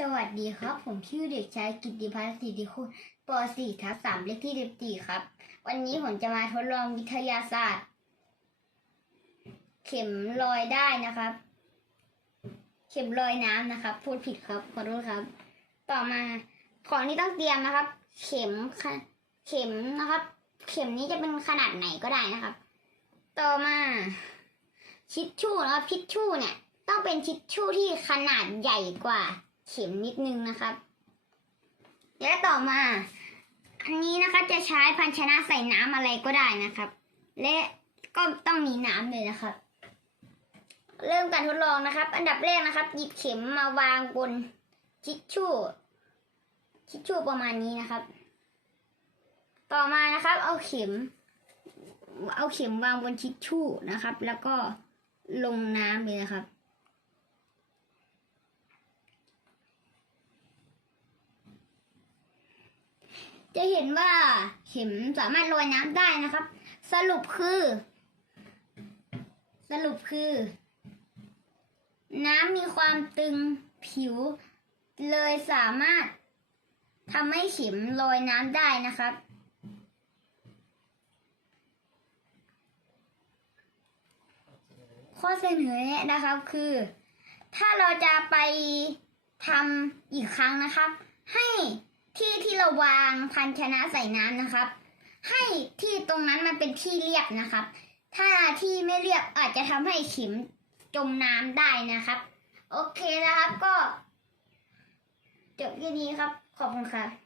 สวัสดีครับ ผมชื่อเด็กชายกิติพัฒน์สิทธิคุณป .4 ทับ3เลขที่ 14 ครับ วันนี้ผมจะมาทดลองวิทยาศาสตร์ เข็มลอยได้นะครับ เข็มลอยน้ำนะครับ พูดผิดครับขอโทษครับ ต่อมาของที่ต้องเตรียมนะครับ เข็มค่ะเข็มนะครับ เข็มนี้จะเป็นขนาดไหนก็ได้นะครับ ต่อมาชิดชู่นะครับชิดชู่เนี่ยต้องเป็นทิชชู่ที่ขนาดใหญ่กว่า เข็มนิดนึงนะครับ และต่อมา อันนี้นะครับจะใช้ภาชนะใส่น้ำอะไรก็ได้นะครับ และก็ต้องมีน้ำเลยนะครับ เริ่มการทดลองนะครับ อันดับแรกนะครับ หยิบเข็มมาวางบนทิชชู่ทิชชู่ประมาณนี้นะครับ ต่อมานะครับ เอาเข็ม เอาเข็มวางบนทิชชู่นะครับ แล้วก็ลงน้ำเลยนะครับ จะเห็นว่าเข็มสามารถลอยน้ำได้นะครับ สรุปคือ สรุปคือ น้ำมีความตึงผิว เลยสามารถทำให้เข็มลอยน้ำได้นะครับ ข้อเสนอแนะนะครับคือ ถ้าเราจะไปทำอีกครั้งนะครับ ให้ ที่ที่เราวางพันชนะใส่น้ำนะครับ ให้ที่ตรงนั้นมันเป็นที่เรียบนะครับ ถ้าที่ไม่เรียบอาจจะทำให้ข็มจมน้ำได้นะครับ โอเคนะครับก็จบแค่นี้ครับ ขอบคุณครับ